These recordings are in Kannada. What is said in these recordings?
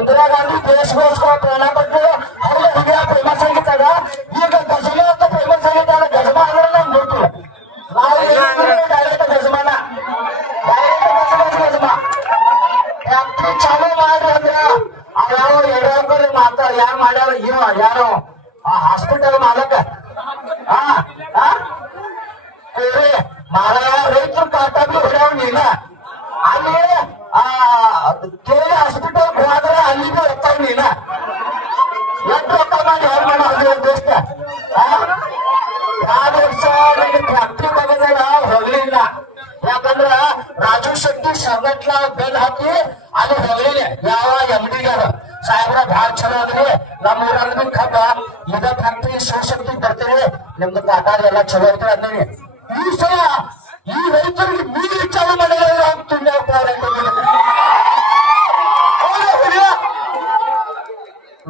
ಇಂದಿರಾ ಗಾಂಧಿ ದೇಶಗೋಸ್ಕರ ಪ್ರಾಣ ಕೊಟ್ಟು ಅವ್ರಿಗೆ ಈಗ ಫೇಮಸ್ ಆಗಿದ್ದಾಗ ಈಗ ಗಜಮ ಅಂತ ಫೇಮಸ್ ಆಗಿದ್ದಾಗ ಗಜಮ ಅಂದ್ರೆ ನಮ್ಗೆ ಗೊತ್ತಿಲ್ಲ. ನಾವು ಡೈರೆಕ್ಟ್ ಗಜಮಾನ ಗಜಮ ಫ್ಯಾಕ್ಟ್ರಿ ಚಾಲೂ ಮಾಡ್ರಿ ಅಂದ್ರ ಯಾವ ಯಡಿಯೂರಪ್ಪರು ಮಾತ್ರ ಯಾರು ಮಾಡ್ಯಾರ ಯಾರು ಆ ಹಾಸ್ಪಿಟಲ್ ಮಾಲಕ ರೈತರು ಕಾಟಾಗಿ ಹೊಡ್ಯಾವ ನೀನ ಅಲ್ಲಿ ಕೆರೆ ಹಾಸ್ಪಿಟಲ್ ಹೋದ್ರ ಅಲ್ಲಿಗೂ ಹೋಗ್ತಾವ ನೀನ ಎಷ್ಟು ರೊಕ್ಕ ಮಾಡಿ ಯಾರು ಮಾಡೋದು ದೋಸ್ತ 2 ವರ್ಷ ಫ್ಯಾಕ್ಟ್ರಿ ತೆಗೆದಾಗ ಹೋಗ್ಲಿಲ್ಲ. ಯಾಕಂದ್ರ ರಾಜು ಶೆಟ್ಟಿ ಸಂಘಟನಾ ಬೆಲ್ ಹಾಕಿ ಅಲ್ಲಿ ಹೋಗ್ಲಿಲ್ಲ. ಯಾವ MD ಸಾಹೇಬ್ರ ಭಾಳ ಚಲೋ ಅದ್ರಿ, ನಮ್ಮ ಊರಲ್ಲಿ ಖಬ್ಬ ಇದ ಫ್ಯಾಕ್ಟ್ರಿ ಶಿವಶಕ್ತಿ ಬರ್ತೀವಿ, ನಿಮ್ದು ಕಾಟಾರ ಎಲ್ಲ ಚಲೋ ಐತ್ರಿ ಅಂದೇವಿ. ಈ ಸಲ ಈ ರೈತರಿಗೆ ನೀರು ಚಾಲು ಮಾಡಿದ್ರೆ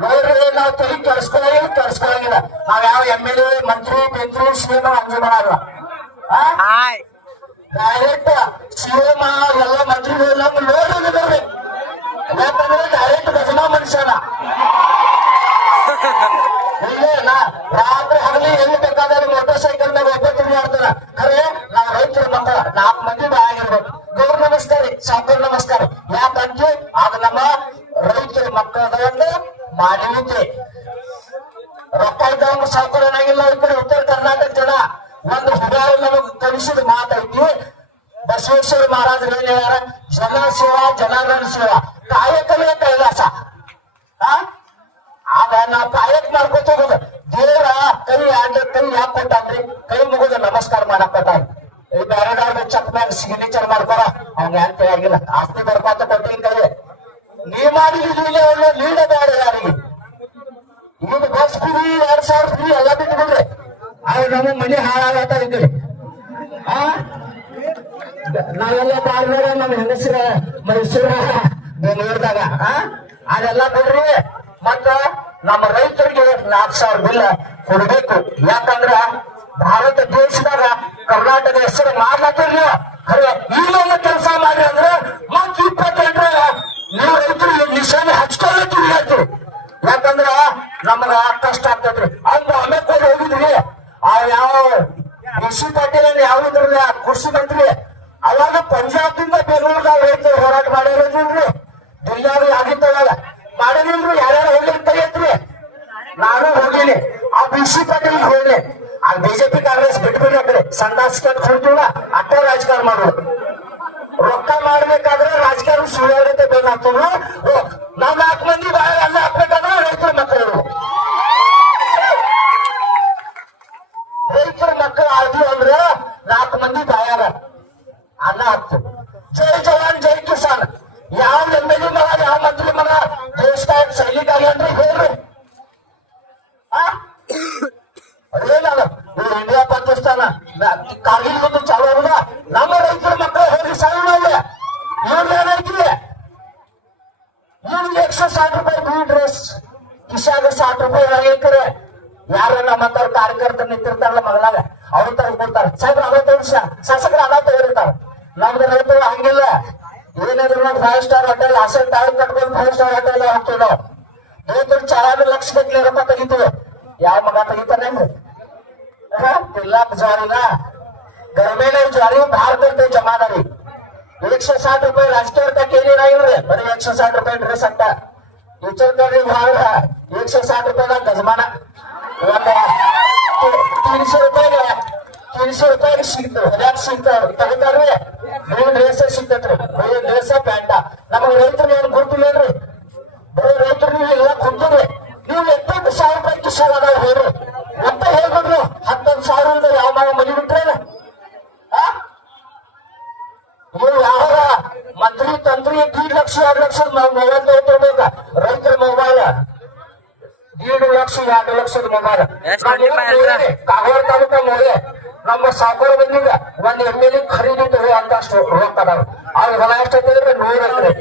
ನೋಡ್ರಿ, ನಾವು ತಲೆ ಕೆಡಿಸ್ಕೊಳಂಗಿಲ್ಲ. ನಾವ್ ಯಾವ MLA ಮಂತ್ರಿ CM ಅಂಜು ಮಾಡಲ್ಲ. ಡೈರೆಕ್ಟ್ CM ಎಲ್ಲ ಮಂತ್ರಿಗಳು ನಮ್ಮ ನೋಡ್ರಿ, ಯಾಕಂದ್ರೆ ಡೈರೆಕ್ಟ್ ಗಜಮಾ ಮನುಷ್ಯನ ಇಲ್ಲೇನ ರಾತ್ರಿ ಹಗಲಿ ಎಲ್ಲಿ ಬೇಕಾದ್ರೆ ಮೋಟರ್ ಸೈಕಲ್ ದಾಗ ಒಬ್ಬ ತಿರುಗಾಡ್ತಾರ. ಖರೆ ನಾವ್ ರೈತರ ಮಕ್ಕಳ 4 ಮಂದಿ ಆಗಿರ್ಬೇಕು. ಗೌರ್ ನಮಸ್ಕಾರ, ಸಾಕರ್ ನಮಸ್ಕಾರ. ಯಾಕಂದ್ರೆ ಅದು ನಮ್ಮ ರೈತರ ಮಕ್ಕಳದ ಮಾನವೀಯತೆ. ರೊಕ್ಕ ಇದ್ದವಂಗ ಸಾಕೋರನಾಗಿಲ್ಲ. ಈ ಕಡೆ ಉತ್ತರ ಕರ್ನಾಟಕ ಜನ ಒಂದು ಹುಡುಗ ನಮಗ್ ಕಲಿಸಿದ ಮಾತೈತಿ. ಬಸವೇಶ್ವರ ಮಹಾರಾಜರು ಏನ್ ಹೇಳ್ಯಾರ? ಜನ ಸೇವಾ ಜನಾರ್ದನ ಸೇವಾ, ಕಾಯಕವೇ ಕೈಲಾಸ. ಆಗ ನಾವು ಕಾಯಕ ಮಾಡ್ಕೊತ ಹೋಗುದು. ದೇವರ ಕೈ ಯಾಕೆ ಕೊಟ್ಟಾನ್ರಿ? ಕೈ ಮುಗಿದು ನಮಸ್ಕಾರ ಮಾಡಕ್ ಕೊಟ್ಟಾನ. ಈ ಬೇರೆದವ್ರ ಚೆಕ್ ಮ್ಯಾಗ ಸಿಗ್ನೇಚರ್ ಮಾಡ್ಕೊರ, ಅವ್ನ ಏನ್ ಕೈ ಆಗಿಲ್ಲ. ಆಸ್ತಿ ಬರ್ಕೋತ ಕೊಟ್ಟಿನ ಕೈ ನೀ ಮಾಡಿದ್ರೆ ಒಳ್ಳೆ ಲೀಡ ಬೇಡ ಯಾರಿಗೆ. ಈಗ ಬಸ್ ಫ್ರೀ 2000 ಫ್ರೀ ಎಲ್ಲ ಬಿಟ್ಟು ಬಿಡ್ರಿ. ಆಗ ನಮ್ಮ ಮನೆ ಹಾಳಾಗತ್ತ ಈ ಕಡೆ. ನಾವೆಲ್ಲ ಬಾರ್ಬೇಡ, ನಮ್ಮ ಹೆಂಗಸರ ಮೈಸೂರ ಬೆಂಗಳೂರದಾಗ ಅದೆಲ್ಲ ಬಿಡ್ರಿ. ಮತ್ತ ನಮ್ಮ ರೈತರಿಗೆ 4,000 ಬಿಲ್ ಕೊಡ್ಬೇಕು. ಯಾಕಂದ್ರ ಭಾರತ ದೇಶದಾಗ ಕರ್ನಾಟಕ ಹೆಸರು ಮಾಡ್ಲತ್ತಿರ್ಲಿ. ಖರೆ ಈಗೆಲ್ಲ ಕೆಲಸ ಮಾಡಿ ಅಂದ್ರೆ ಮತ್ 28 ನೀವು ರೈತರಿಗೆ ನಿಶಾನೆ ಹಚ್ಕೊಳ್ಳತ್ತೀವಿ ಹೇಳ್ತೀವಿ. ಯಾಕಂದ್ರ ನಮಗ ಕಷ್ಟ ಆಗ್ತದ್ರಿ. ಅಂದ್ರ ಆಮೇಲೆ ಕೊಡಿ ಹೋಗಿದ್ರಿ. ಯಾವ BC ಪಾಟೀಲ್ ಯಾವ್ದ್ರಲ್ಲ ಕೃಷಿ ಮಂತ್ರಿ ಅವಾಗ ಪಂಜಾಬ್ದಿಂದ ಬೆಂಗಳೂರದಾಗ ರೈತರು ಹೋರಾಟ ಮಾಡಿರೋದ್ರಿ. ಜಿಲ್ಲಾಗ ಆಗಿತ್ತವಾಗ ಮಾಡಿದಿಲ್ರಿ. ಯಾರ್ಯಾರು ಹೋಗಿರಿ ಕೈ ಐತ್ರಿ. ನಾನು ಹೋಗಿನಿ. ಆ BC ಪಾಟೀಲ್ ಹೋಗ್ಲಿ. ಆ BJP ಕಾಂಗ್ರೆಸ್ ಬಿಟ್ಬಿಡಿ. ಆ ಕಡೆ ಸಂದಾಸ್ಕೊಂಡು ಹೊಡ್ತೀವಲ್ಲ ಅಟ್ಟ ರಾಜಕಾರಣ ಮಾಡೋದು. ರೊಕ್ಕ ಮಾಡ್ಬೇಕಾದ್ರೆ ರಾಜಕಾರಣ ಸುಳ್ಯಾಡತ್ತೆ ಬೇಕಾಗ್ತದ. ನಾವ್ 4 ಮಂದಿ ಬಾಳ ಅನ್ನ ಹಾಕ್ಬೇಕಾದ್ರೆ ರೈತರ ಮಕ್ಕಳು ಆದ್ವಿ ಅಂದ್ರೆ 4 ಮಂದಿ ಬಾಯಾಗ ಅನ್ನ ಹಾಕ್ತೇವೆ. ಜೈ ಜವಾನ್ ಜೈ ಕಿಸಾನ್. ಯಾವ MLA ಮಗ ಯಾವ ಮಂತ್ರಿ ಮಗ ದೇಶದಾಗ ಸೈನಿಕ ಆಗ್ಯಾನ್ರಿ ಹೇಳ್ರಿ. ಅದೇನಲ್ಲ ಇಂಡಿಯಾ ಪಾಕಿಸ್ತಾನ ಕಾರ್ಗಿಲ್ ಯುದ್ಧ ಚಾಲು ಆಗುದ ನಮ್ಮ ರೈತರ ಮಕ್ಕಳು ಹೋಗಿ ಸಾಯಿಲ್ಲ. ಇವ್ರದೇನೈತಿ? ಇವ್ರಿಗೆ 160 ರೂಪಾಯಿ ಬಿ ಡ್ರೆಸ್, ಕಿಶಾಗ 60 ರೂಪಾಯಿ ಏಕರೆ. ಯಾರ ನಮ್ಮಂತವ್ರ ಕಾರ್ಯಕರ್ತರು ನಿಂತಿರ್ತಾರಲ್ಲ ಮಗಳಾಗ ಅವ್ರು ತಗೊಂಡ್ಕೊಡ್ತಾರ. ಸಾಹೇಬ್ರ ಅದ ಶಾಸಕರು ಅದ ತಗೊಂಡಿರ್ತಾರ. ನಮ್ದು ರೈತರು ಹಂಗಿಲ್ಲ. ಏನಾದ್ರು ನಾವು 5 ಸ್ಟಾರ್ ಹೋಟೆಲ್ ಅಸೆಟ್ ತಾಳಿ ಕಟ್ಕೊಂಡು 5 ಸ್ಟಾರ್ ಹೋಟೆಲ್ ಹೋಗ್ತೀವಿ. ನಾವು ರೈತರು 4 ಲಕ್ಷ ಗಟ್ಟಲೆ ರೊಕ್ಕ ತೆಗಿತೀವಿ. ಯಾವ ಮಗ ತೆಗಿತಾನೇನ್ರಿ? ತಿಲ್ಲಾಕ್ ಜ್ವಾರಿನ ಗರ್ಮೇಲೆ ಜ್ವಾರಿ ಬಾಳ್ करते जमादारी. 160 ರೂಪಾಯಿ ರಾಜಕೀಯ ಕೇಳಿರ ಇವ್ರೆ ಬರೀ 160 ರೂಪಾಯಿ ಡ್ರೆಸ್ ಅಂತ ವಿಚಾರ ಮಾಡಿ ಭಾಳ 160 ರೂಪಾಯಿ ಗಜಮಾನ. ಒಂದು 300 ರೂಪಾಯಿಗೆ ಸಿಗ್ತವೆ. ಯಾಕೆ ಸಿಗ್ತಾವ ತೆಗಿತಾರ್ರಿ? ಬರೀ ಡ್ರೆಸ್ ಸಿಗ್ತೈತ್ರಿ. ಬರೀ ಡ್ರೆಸ್ ಪ್ಯಾಂಟ. ನಮಗ್ ರೈತರು ಏನು ಗುರುತಿಲ್ಲೇನ್ರಿ? ಬರೀ ರೈತರು ನೀವು ಎಲ್ಲ ಕುಂತೀರಿ. ನೀವು 70,000 ರೂಪಾಯಿ ಕಿಶಾಗ ಅದಾವ ಹೇಳ್ರಿ. ಒಟ್ಟ ಹೇಳ್ಬಿಡ್ರಿ 11,000 ಯಾವ ಮಾವ ಮನಿ ಬಿಟ್ರೇನ? ನೀವು ಯಾವ ಮಂತ್ರಿ ತಂತ್ರಿ 1.5 ಲಕ್ಷ 2 ಲಕ್ಷದ ಮೊಬೈಲ್ ತಗೋಬೇಕ. ರೈತರ ಮೊಬೈಲ್ 1.5 ಲಕ್ಷ 2 ಲಕ್ಷದ ಮೊಬೈಲ್. ಕಾಗವಾಡ ತಾಲೂಕ ನೋಡಿ ನಮ್ಮ ಸಾಕೋರ ಬಂದಿಗ ಒಂದ್ MLA ಖರೀದಿ ತಗೋ ಅಂತ ರೊಕ್ಕ ಅದಾವ. ಅವ್ರ ಹೊಲ ಎಷ್ಟೈತೆ 100 ಎಕರೆ.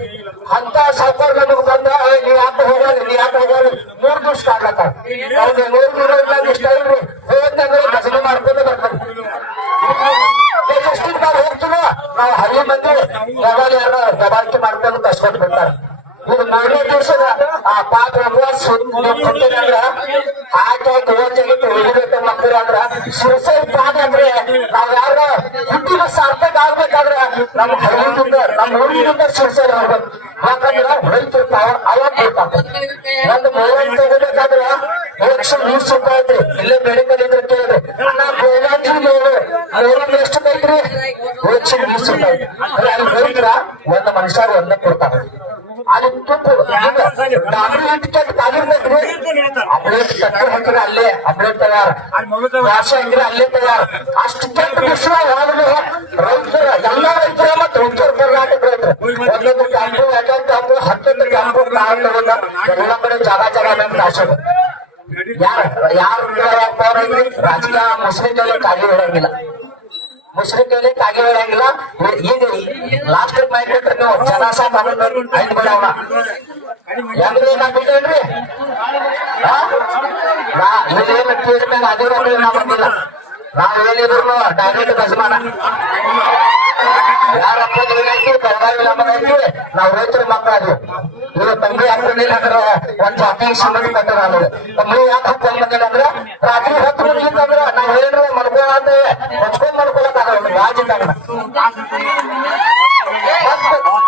ಅಂತ ಸಾಕೋರ್ ನಮಗ್ ಬಂದ ನೀ ಯಾಕೆ ಹೋಗ್ಯಾರಿ 3 ದಿವ್ಸ ಕಾಡ್ಲತ್ತಾರ. ಅವ್ರಿಗೆ 100 ಇಷ್ಟ ಇಲ್ರಿ. ಹೋದ್ನಂದ್ರೆ ಗಜಮೆ ಮಾಡ್ಕೊಂಡು ಬರ್ತಾರೆ. ಹೋಗ್ತೀವ ನಾವು ಹಳ್ಳಿ ಮಂದಿ ಮೊಬೈಲ್ ಯಾರು ದಬಾಳಿಕೆ ಮಾಡ್ಕೊಂಡು ಕಸ್ಕೊಟ್ ಬಿಡ್ತಾರೆ. ಇದು 3ನೇ ದಿವಸದ ಆ ಪಾಪ ಉಪವಾಸ ಅಂದ್ರ ಆಕೆ ತೋರ್ಚಾಗಿಟ್ಟು ಉಳಿಬೇಕು ಮಕ್ಕಳು ಅಂದ್ರ ಸುರಸೈ ಪಾದ ಅಂದ್ರೆ ನಾವ್ ಯಾರ ಹುಟ್ಟಿನ ಸಾರ್ಥಕ ಆಗ್ಬೇಕಾದ್ರ ನಮ್ಮ ಹಳ್ಳಿಯಿಂದ ನಮ್ಮ ಊರಿನಿಂದ ಸುರಸೈ ಹೋಗ್ಬೇಕು. ಯಾಕಂದ್ರ ರೈತರ ಪವರ್ ಅವಾಗ ಬೇಕಾಗ್ತದೆ. ಒಂದು ಬೋರ್ವೆಲ್ ತಗೋಬೇಕಾದ್ರ 1,20 ಐತ್ರಿ. ಇಲ್ಲೇ ಬೆಳಿಕಲಿದ್ರೆ ಕೇಳ್ರಿ ಅಣ್ಣ ಬೋಲಾಜಿ ಬೋರ್ವೆಲ್ ಎಷ್ಟು ಐತ್ರಿ? 1,20 ಅಲ್ಲಿ ರೈತರ ಒಂದು ಮನುಷ್ಯರು ಒಂದೇ ಕೊಡ್ತಾರೆ. ಅದಕ್ಕೆ ಡಾಬಿ ಇಟ್ಕೊಂಡು ಕಾಲಿರ್ಬೇಕ್ರಿ. ಅಪ್ಡೇಟ್ ಕಟ್ಟಿ ಹಾಕಿದ್ರೆ ಅಲ್ಲೇ ಅಪ್ಡೇಟ್ ತಯಾರ, ಭಾಷೆ ಹಾಕಿದ್ರೆ ಅಲ್ಲೇ ತಯಾರ. ಅಷ್ಟು ಕೆಟ್ಟ ಬಿಸಿಲ ಹೋದ್ರು ರೈತರ ಎಲ್ಲ ರೈತರ ಮತ್ತು ಉತ್ತರ ಕರ್ನಾಟಕ ರೈತರು ಒಂದೊಂದು ಕ್ಯಾಂಪು 2 ಕ್ಯಾಂಪು 10 ಕ್ಯಾಂಪು ಕಾರ್ ತಗೊಂಡ ಎಲ್ಲ ಕಡೆ ಜಾಗ ಮೇಲೆ ಕಾಸೋದು. ಯಾರು ರಾಜಕೀಯ ಮುಸ್ಲಿಂ ಕೈಲಿ ಕಾಗಿ ಹೊಡಂಗಿಲ್ಲ, ಮುಸ್ಲಿಂ ಕೈಲಿ ಕಾಗಿ ಹೊಡಂಗಿಲ್ಲ. ಈಗ ಲಾಸ್ಟ್ ಮೈಂಡ್ ನೀವು ಜನ ಸಾಥ್ ಐದು ಬಿಡೋಣ ಹೆಂಗ್ರಿ ನಾ ಬಿಟ್ಟೇನ್ರಿ ಇಲ್ಲೇನು ಕೇಳಿ ಮೇಲೆ ಅದೇ ನಾ ಬಂದಿಲ್ಲ. ನಾವ್ ಹೇಳಿದ್ರು ಡೈರೆಕ್ಟ್ ಗಜಮಾನ ಯಾರಪ್ಪ ಏನೈತಿ ಬೆಳಗಾವಿ ನಮ್ಮದೈತಿ. ನಾವ್ ರೈತರ ಮಕ್ಕಳು ಇವ್ರು ತಂಗಿ ಹಾಕೊಂಡಿಲ್ಲ ಅಂದ್ರೆ ಒಂದ್ ಜಾತಿ ಸಂಬಂಧ ಕಟ್ಟದ ಅನ್ನೋದು ತಂಗಿ ಯಾಕೆ ಹಾಕೊಂಡ್ ಬಂದಿಲ್ಲ ಅಂದ್ರೆ ರಾತ್ರಿ 10 ಗಂಟೆಲಿಂದ ಅಂದ್ರೆ ನಾವ್ ಹೇಳ್ರಿ ಮಲ್ಕೊಳ್ಳ ಹೊಚ್ಕೊಂಡ್ ಮಲ್ಕೊಳಕಾಗ ಒಂದು ಗಾಜಿ ತಗೊಂಡ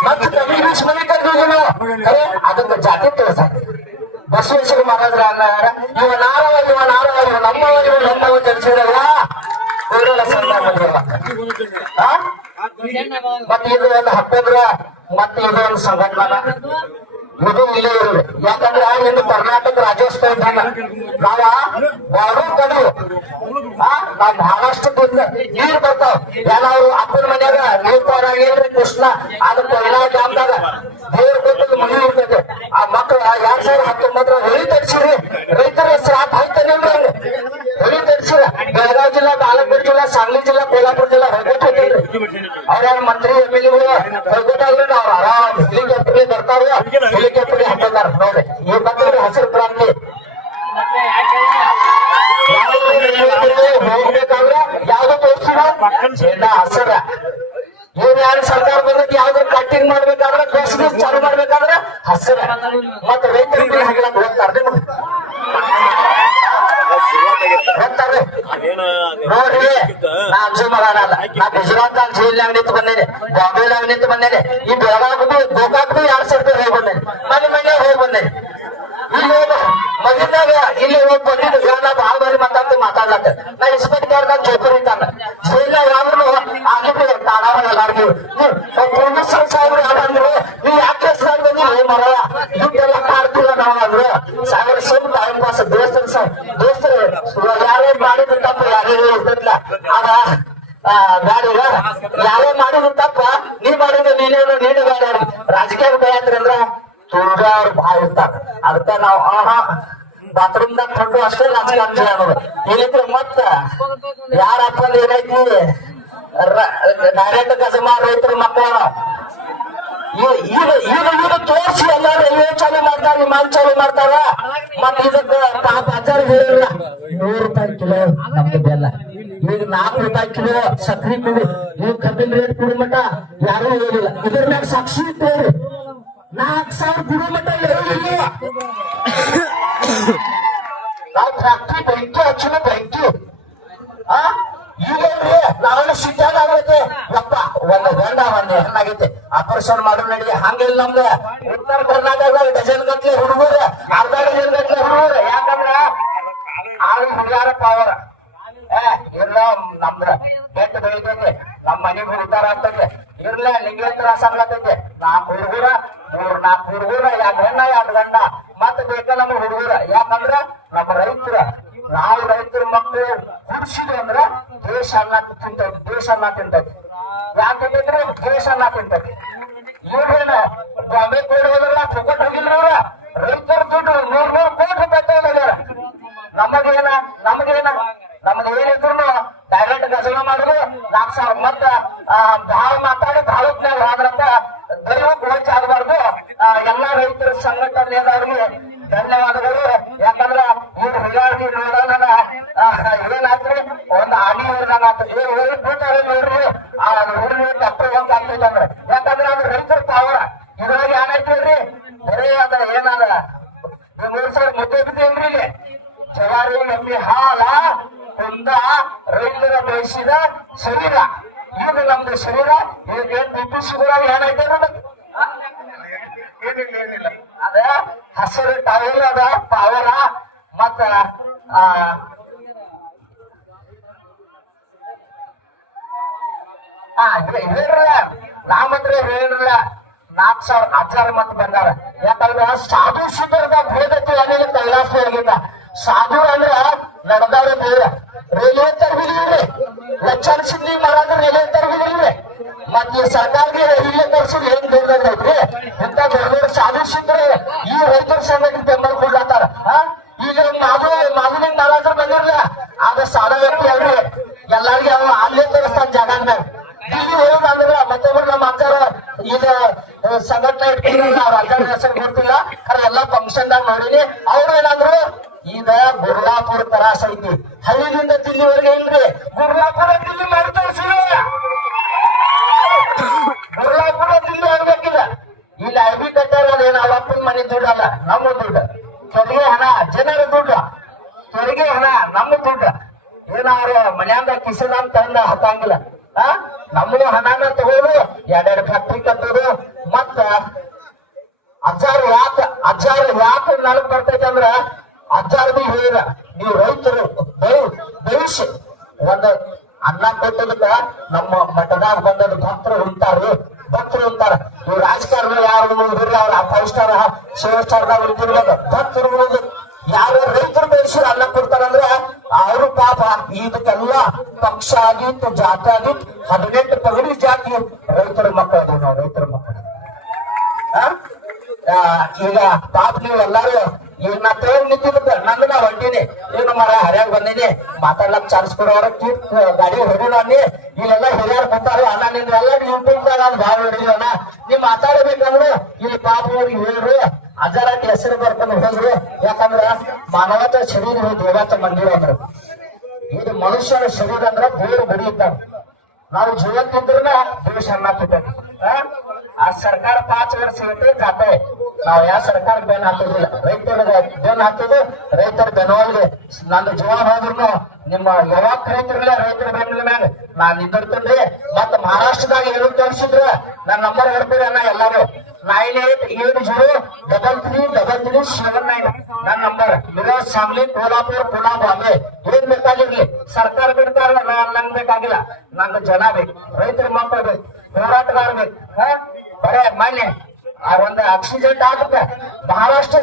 ಮತ್ತೆ ತಂಗಿ ಮನೆ ಕರ್ಕೊಂಡು ನೀವು ಅದಕ್ಕೆ ಜಾತಿ ತೋರ್ಸಾಕ ಬಸವೇಶ್ವರ ಮಹಾರಾಜರ ಅನ್ನಾರ ಇವ ನಾರವ ನಮ್ಮವ ಜನಿಸಿದಲ್ಲ ಊರೆಲ್ಲ ಸಂದ ಬಂದಿಲ್ಲ. ಮತ್ತೆ ಇದು ಒಂದು ಹಬ್ಬಂದ್ರ ಮತ್ತೆ ಇದು ಒಂದು ಸಂಘಟನಾ ಇದು ಇಲ್ಲೇ ಇರೋದು. ಯಾಕಂದ್ರೆ ಇದು ಕರ್ನಾಟಕ ರಾಜ್ಯೋತ್ಸವ ನಾವ ಬಾರು ಕಡು ನಾವ್ ಬಹಳಷ್ಟು ನೀರ್ ಬರ್ತಾವ. ಯಾರು ಅಪ್ಪನ ಮನ್ಯಾಗ ನೀರ್ ತೋರಾಗೇನ್ರಿ ಕೃಷ್ಣ ಅದು ಕೊಯ್ನಾ ಡ್ಯಾಮ್ದಾಗ ದೇವ್ರ ಕೊಟ್ಟದ ಮನೆ ಇರ್ತೈತೆ. ಆ ಮಕ್ಳು 2019 ಹೊಳಿ ತರಿಸಿರಿ ರೈತರ ಶ್ರಾಪ್ ಆಯ್ತಾನಿಲ್ರಿ ಹಂಗ ಹೊಳಿ ತರಿಸಿರ. ಬೆಳಗಾವಿ ಜಿಲ್ಲಾ, ಬಾಗಲಕೋಟೆ ಜಿಲ್ಲಾ, ಸಾಂಗ್ಲಿ ಜಿಲ್ಲಾ, ಕೋಲ್ಹಾಪುರ ಜಿಲ್ಲಾ ಹೊಯ್ಕೊಟ್ಟು ಅವ್ರ ಮಂತ್ರಿ MLA ಹೊಯ್ಕೊಟ್ಟಾಗ್ರಿ ಅವ್ರು ಆರಾಮ್ ಹೆಲಿಕಾಪ್ಟರ್ ಬರ್ತಾರ, ಹೆಲಿಕಾಪ್ಟರ್ ಹಾಕೋತಾರ ನೋಡ್ರಿ. ಈ ಬಂದ್ರಿ ಹಸಿರು ಕ್ರಾಂತಿ ಹೋಗ್ಬೇಕಾದ್ರೆ ಯಾವ್ದು ತೋರಿಸಿದ ಹಸರ. ಇವ್ರು ಯಾರು ಸರ್ಕಾರ ಬಂದಕ್ಕೆ ಯಾವ್ದು ಕಟ್ಟಿಂಗ್ ಮಾಡ್ಬೇಕಾದ್ರೆ ಬಸ್ ಚಾಲು ಮಾಡ್ಬೇಕಾದ್ರೆ ಹಸರ. ಮತ್ತೆ ರೈತರಿಗೆ ಹಾಕ್ಲಕ್ ಹೋಗ್ತಾರ್ರಿ ನೋಡ್ರಿ. ನಾ ಅಜ್ಜು ಮಗನಲ್ಲ, ನಾ ಗುಜರಾತ್ ಜೈಲ್ನಾಗ ನಿಂತು ಬಂದೇನೆ, ಬಾಂಬೆದಾಗ ನಿಂತು ಬಂದೇನೆ, ಈ ಬೆಳಗಾವಿ ಗೋಕಾಕ್ 2 ಸರ್ತಿ ಹೋಗಿ ಬಂದೇನೆ, ಮನೆ ಹೋಗಿ ಬಂದೇನೆ. ಇಲ್ಲಿ ಮಗಿದಾಗ ಇಲ್ಲಿ ಹೋಗಿ ಬಂದಿದ್ದು ನಾ ಬಾಳ ಬಾರಿ ಮಾತಾಡ್ಲತ್ತ. ನಾ ಇನ್ಸ್ಪೆಕ್ಟರ್ ಜೋಕರ್ ಇದ್ದಾನ ಜೈಲ ಯಾವ್ದು ಆಗಿದ್ದು ತಾಣಾವ ಎಲ್ಲಾರ್ಗು ಪೊಲೀಸ್ ಸಾಹೇಬ್ರು ಯಾವಂದ್ರು ನೀವು ಯಾಕೆ ನೀವು ಮರ ದುಡ್ಡೆಲ್ಲ ಕಾಡ್ತಿಲ್ಲ ನಾವ್ ಅಂದ್ರು ಸಾಗರ ಸುಮ್ ಟೈಮ್ ಪಾಸ್ ದೋಸ್ತರು ಯಾರೇ ಮಾಡಿದ್ರು ತಪ್ಪ ಯಾರೇ ಇರ್ತಿರ್ಲಿಲ್ಲ. ಅದ ಗಾಡಿಗ ಯಾರೇ ಮಾಡಿದ್ರು ತಪ್ಪ ನೀ ಮಾಡಿದ್ರೆ ನೀನು ಗಾಡಿ ರಾಜಕೀಯ ಭಯತ್ರಿ ಅಂದ್ರ ತುಳ್ಗ ಅವ್ರು ಬಾಳ ಇರ್ತಾರ. ಅದಕ್ಕ ನಾವ್ ಬಾತ್ರೂಮ್ ದಾಗ ಕಂಡು ಅಷ್ಟೇ ರಾಜಕಾರಣ ಅನ್ನೋದು. ಹೇಳಿದ್ರೆ ಮತ್ತ ಯಾರಪ್ಪ ಏನೈತಿ ಡೈರೆಕ್ಟ್ ಗಜಮಾ ರೈತರ ಮಕ್ಕಳ ಈಗ ತೋರಿಸಿ ಎಲ್ಲಾರು ರೈಲ್ವೆ ಚಾಲು ಮಾಡ್ತಾರ, ವಿಮಾನ ಚಾಲು ಮಾಡ್ತಾರ. ಮತ್ತ ಇದಕ್ಕ ಪಾಪ ಆಚಾರ ಹೇಳಿಲ್ಲ ₹100 ಕಿಲೋ ನಮ್ದು ಬೆಲ್ಲ, ಈಗ ₹4 ಕಿಲೋ ಸಕ್ರಿ ಕೊಡಿ, ನೀವು ಕಬ್ಬಿನ ರೇಟ್ ಕೊಡಿ ಮಟ ಯಾರು ಹೇಳಿಲ್ಲ. ಇದ್ರ ಮ್ಯಾಗ ಸಾಕ್ಷಿ ಇಟ್ಟೇರಿ 4,000 ಕೊಡಿ ಮಟ ಹೇಳಿಲ್ಲ. ನಾವು ಫ್ಯಾಕ್ಟ್ರಿ ಬೆಂಕಿ ಹಚ್ಚಿನ ಬೆಂಕಿ ಈಗ ನಾವೆಲ್ಲ ಸಿಟ್ಟಾಗ ಆಗೈತೆ ಯಪ್ಪ ಒಂದು ಗಂಡ ಒಂದು ಹೆಣ್ಣಾಗೈತೆ ಆಪರೇಷನ್ ಮಾಡೋ ನಡಿಗೆ ಹಂಗಿಲ್ಲ. ನಮ್ದು ಉತ್ತರ ಕರ್ನಾಟಕದಾಗ ಡಜನ್ ಗಟ್ಲೆ ಹುಡುಗರು, ಅರ್ಧ ಡಜನ್ ಗಟ್ಲೆ ಹುಡುಗರು. ಯಾಕಂದ್ರ ಆಗ ಹುಡುಗಾರ ಪವರ್ ಇಲ್ಲ ನಮ್ದ ಬೆಟ್ಟ ಬೆಳಿತೈತೆ, ನಮ್ ಮನೆಗೆ ಉದ್ದಾರ ಆಗ್ತೈತೆ. ಇರ್ಲ ನಿಂಗೆ ತ್ರಾಸ ಆಗ್ಲತ್ತೈತೆ. 4 ಹುಡುಗರ 3-4 ಹುಡುಗರ 2 ಹೆಣ್ಣ 2 ಗಂಡ ಮತ್ತೆ ಬೇಕ ನಮ್ಮ ಹುಡುಗರ. ಯಾಕಂದ್ರ ನಮ್ಮ ರೈತರ ನಾವು ರೈತರ ಮಕ್ಕಳು ಕುಡಿಸಿದ್ವಿ ಅಂದ್ರ ದೇಶ ಅನ್ನ ತಿಂತೈತಿ, ದೇಶ ಅನ್ನ ತಿಂತೈತಿ. ಯಾಕಂದ್ರೆ ದೇಶ ಅನ್ನ ತಿಂತೈತಿ. ಇವ್ರೇನು ಬಾಂಬೆ ಕೋಡ್ ಹೋದ್ರಲ್ಲ ಫೊಕಟ್ ಹೋಗಿಲ್ರಿ ಇವ್ರ ರೈತರ ದುಡ್ಡು 100 ಕೋಟಿ ರೂಪಾಯಿ ತಗೊಂಡ್ಯಾರ. ನಮಗೇನಿದ್ರು ಡೈರೆಕ್ಟ್ ಗಜಲ ಮಾಡಿದ್ರು 4,000 ಮತ್ತ ಭಾಳ ಮಾತಾಡಿ ಭಾಳತ್ನಾಗ ಹೋದ್ರಂತ ದೈವಕ್ಕೆ ವಂಚ ಆಗಬಾರ್ದು. ಎಲ್ಲಾ ರೈತರ ಸಂಘಟನೆದವ್ರಿಗೆ ಧನ್ಯವಾದಗಳು. ಯಾಕಂದ್ರ ಇವ್ರು ಹೀಗಾಗಿ ನೋಡೋಣ ಏನಾದ್ರಿ ಒಂದು ಆಡಿ ಊರ್ನಾಗ ಇವ್ರು ಹೋಗ್ಬಿಟ್ಟಾರೆ ನೋಡ್ರಿ ಆ ಊರಿನ ತಪ್ಪು ಅಂತ ಆಗ್ತೈತಂದ್ರೆ. ಯಾಕಂದ್ರೆ ಅದು ರೈತರ ಪಾವರ ಇದ್ರಾಗ ಏನಾಯ್ತಲ್ರಿ ಈಗ ಈಗ ನಮ್ದು ಶರೀರ ಏನ್ ಬಿ ಪಿ ಶುಗರ್ ಏನಾಯ್ತು ಏನಿಲ್ಲ ಅದ ಹಸಿರು ಟವಲ್ ಅದ ಪವರ ಮತ್ತ ಹೇಳ್ರಲ್ಲ ನಾಮಂದ್ರೆ ಹೇಳಿರಲ್ಲ 4,000 ಆಚಾರ ಮತ್ ಬಂದಾರ ಯಾಕಂದ್ರ ಸಾಧು ಶಿಬಿರದ ಭೇದಕ್ಕೆ ಅನೇಕ ಕೈಲಾಸ ಆಗಿದ್ದ ಸಾಧು ಅಂದ್ರ ನಡೆದಾರ ಬೇರೆ ರೈಲ್ವೆ ತರಬಿದ್ರಿ ಲಕ್ಷಣ ಸಿದ್ಧಿ ಮಾಡಂದ್ರೆ ರೈಲ್ವೆ ತರಬಿದ್ರಿ ಮತ್ ಈ ಸರ್ಕಾರಕ್ಕೆ ರೈಲ್ವೆ ತರಿಸಿದ್ ಏನ್ ಬೇಕಾದ್ರಿ ಇಂತ ದೊಡ್ಡ ದೊಡ್ಡ ಸಾಧು ಶಿಬಿರ ಈ ರೈತರ ಸಂಘಟನೆ ಬೆಂಬಲ ಕೊಡ್ಲತ್ತಾರ ಈಗ ಮಾಧುನಿಂಗ್ ಮಹಾರಾಜರು ಬಂದಿರಲ್ಲ ಆದ ಸಾಧ ವ್ಯಕ್ತಿ ಅಲ್ರಿ ಎಲ್ಲಾರ್ಗಿ ಅವ ಅಲ್ಲೇ ತೋರಿಸ್ತಾನ ಜಾಗ ಇಲ್ಲಿ ಹೋಗುದಂದ್ರ ಮತ್ತೊಬ್ರು ನಮ್ಮ ಅಜ್ಜಾರ ಈಗ ಸಂಘಟನೆ ಇಟ್ಕೊಂಡಿಲ್ಲ ಅವ್ರ ಅಜ್ಜಾರ ಹೆಸರು ಗೊತ್ತಿಲ್ಲ ಖರೆ ಎಲ್ಲಾ ಫಂಕ್ಷನ್ ದಾಗ ನೋಡಿನಿ ಅವ್ರು ಏನಂದ್ರು ಈಗ ಗುರ್ಲಾಪುರ ತರಾಸ ಐತಿ ಹಳ್ಳಿದಿಂದ ದಿಲ್ಲಿವರೆಗೆ ಇಲ್ರಿ ಗುರ್ಲಾಪುರ ದಿಲ್ಲಿ ಮಾಡಿ ತೋರಿಸಿಲ್ಲ ಗುರ್ಲಾಪುರ ದಿಲ್ಲಿ ಆಗ್ಬೇಕಿಲ್ಲ ಇಲ್ಲಿ ಅರ್ಬಿ ಕಟ್ಟಾರ ಅದೇನ ಅವಪ್ಪನ ಮನೆ ದುಡ್ಡಲ್ಲ ನಮ್ಮ ದುಡ್ಡು ತೆರಿಗೆ ಹಣ ಜನರ ದುಡ್ಡು ತೆರಿಗೆ ಹಣ ನಮ್ಮ ದುಡ್ಡು ಏನಾರು ಮನ್ಯಾಂದ ಕಿಸನ ತಂದ ಹತ್ತಂಗಿಲ್ಲ ನಮ್ಮ ಹಣನ ತಗೋದು ಎರಡೆರಡು ಫ್ಯಾಕ್ಟ್ರಿ ಕಟ್ಟೋದು ಮತ್ತ ಅಜ್ಜಾರು ಯಾಕೆ ನನಗ್ ಬರ್ತೈತೆ ಅಂದ್ರ ಅಜ್ಜಾರ್ ಬಿ ಹೇಳಿದ ನೀವು ರೈತರು ಭವಿಷ್ಯ ಒಂದ್ ಅನ್ನ ಕೊಟ್ಟದಕ್ಕ ನಮ್ಮ ಮಠದಾಗ ಬಂದದ ಭಕ್ತರು ಉಂಟಾರ ಇವ್ ರಾಜಕಾರಣ ಯಾರು ನೋಡಿದ್ರಿ ಅವ್ರ 5 ಸ್ಟಾರ್ 7 ಸ್ಟಾರ್ದಾಗ ಉಳಿದಿರ್ಬೋದು ಭಕ್ತರು ಯಾರು ರೈತರು ಬೆಳೆಸಿ ಅನ್ನ ಕೊಡ್ತಾರಂದ್ರ ಅವರು ಪಾಪ ಇದಕ್ಕೆಲ್ಲ ಪಕ್ಷ ಆಗಿತ್ತು ಜಾತಿ ಆಗಿತ್ತು 18 ಪಗಡಿ ಜಾತಿ ರೈತರ ಮಕ್ಕಳು ನಾವು ರೈತರ ಮಕ್ಕಳು ಈಗ ಪಾಪ ನೀವು ಎಲ್ಲಾರು ಈಗ ನಾ ತಗೊಂಡ್ ನಿಂತಿದ್ದ ನಂದು ನಾ ಹೊಂಟೀನಿ ಏನು ಮರ ಹರ್ಯಾಗ ಬಂದೀನಿ ಮಾತಾಡ್ಲಕ್ ಚಾನ್ಸ್ ಕೊಡೋರ ಗಾಡಿ ಹೊಡಿನ ಇಲ್ಲೆಲ್ಲ ಹಿರಿಯರ್ ಕೂತಾರ ಅಣ್ಣ ನಿಂದ ಎಲ್ಲ ಯೂಟ್ಯೂಬ್ ದಾಗ ಭಾಳ ಹೊಡಿಯೋಣ ನೀವ್ ಮಾತಾಡಬೇಕಂದ್ರೆ ಇಲ್ಲಿ ಪಾಪ ಅವ್ರಿಗೆ ಹೇಳ್ರಿ ಅಜರಾಟಿ ಹೆಸರು ಬರ್ಕೊಂಡು ಹೋದ್ರು ಯಾಕಂದ್ರ ಮಾನವತ ಶರೀರ ದೇವತ ಮಂದಿರ ಅಂದ್ರು ಇದು ಮನುಷ್ಯನ ಶರೀರ ಅಂದ್ರ ದೇವ್ರು ಬಡಿಯುತ್ತಾರ ನಾವು ಜೀವಂತಿದ್ರನ ದೇಶ ಅನ್ನತ್ತಿದ್ದ ಆ ಸರ್ಕಾರ 5 ವರ್ಷ ಇರುತ್ತೆ ಜಾತೆ ನಾವ್ ಯಾವ ಸರ್ಕಾರ ಬೆನ್ ಹಾಕೋದಿಲ್ಲ ರೈತರ ಬೆನ್ ಹಾಕೋದು ರೈತರ ಬೆನ್ನೊಳಗೆ ನಂದು ಜೀವನ ಹೋದ್ರು ನಿಮ್ಮ ಯಾವಾಗ ರೈತರಿಲ್ಲ ರೈತರ ಬೆನ್ನ ಮ್ಯಾಗ ನಾನ್ ನಿಂದಿರ್ತೇನ್ರಿ ಮತ್ತ ಮಹಾರಾಷ್ಟ್ರದಾಗ ಏನು ತೋರಿಸಿದ್ರ ನನ್ನ ನಂಬರ್ ಹೇಳ್ತೀರಿ ಅನ್ನ ಎಲ್ಲಾರು 9880333379 ನನ್ನ ನಂಬರ್ ಮಿರಾಜ್ ಸಾಂಗ್ಲಿ ಕೋಲ್ಹಾಪುರ ಪುನಾ ಬಾಂಬೆ ಏನ್ ಬೇಕಾಗಿರ್ಲಿ ಸರ್ಕಾರ ಬಿಡ್ತಾರಲ್ಲ ನಂಗ್ ಬೇಕಾಗಿಲ್ಲ ನಂಗೆ ಜನ ಬೇಕು ರೈತರ ಮಕ್ಕಳು ಬೇಕು ಹೋರಾಟಗಾರ ಬೇಕು ಬರೇ ಮೊನ್ನೆ ಒಂದು ಆಕ್ಸಿಡೆಂಟ್ ಆಗುತ್ತೆ महाराष्ट्र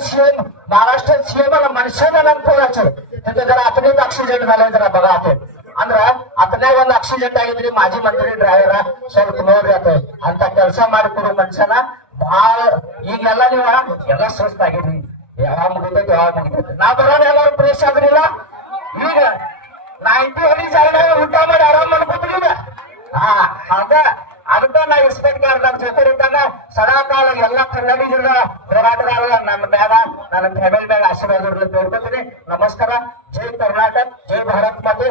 सीएम मनुष्याने नंग फोन हಚ್ಚರು जरा ಅತನೇದ ಆಕ್ಸಿಡೆಂಟ್ झाला बघा ಅಂದ್ರ ಅತನೇ ಒಂದು ಆಕ್ಸಿಡೆಂಟ್ ಆಗಿದ್ರಿ ಮಾಜಿ ಮಂತ್ರಿ ಡ್ರೈವರ ಸ್ವಲ್ಪ ನೋಡ್ರಿ ಅಂತ ಕೆಲಸ ಮಾಡಿಕೊಡೋ ಮನುಷ್ಯನ ಬಹಳ ಈಗೆಲ್ಲ ನೀವು ಎಲ್ಲ ಸುಸ್ತಾಗಿದ್ರಿ ಯಾವಾಗ ಮುಗಿತೈತಿ ನಾ ಬರೋಣ ಎಲ್ಲರೂ ಪ್ರೇಸ್ ಆಗ್ರಿಲ್ಲ ಈಗ 90 ಅಡಿ ಜಾಗದಾಗ ಊಟ ಮಾಡಿ ಆರಾಮ್ ಮಾಡ್ಕೊತೀವಿ ಅದ ಅದಕ್ಕ ನಾ ಇನ್ಸ್ಪೆಕ್ಟರ್ ನನ್ನ ಜೊತೆ ಇದ್ದಾಗ ಸದಾಕಾಲ ಎಲ್ಲ ಕನ್ನಡಿಗರ ಹೋರಾಟಗಾರರ ನನ್ನ ಮ್ಯಾಗ ನನ್ನ ಫ್ಯಾಮಿಲಿ ಮ್ಯಾಗ ಆಶೀರ್ವಾದ ಬೇಡ್ಕೊತೀನಿ ನಮಸ್ಕಾರ ಜೈ ಕರ್ನಾಟಕ ಜೈ ಭಾರತ್ ಮಾತೆ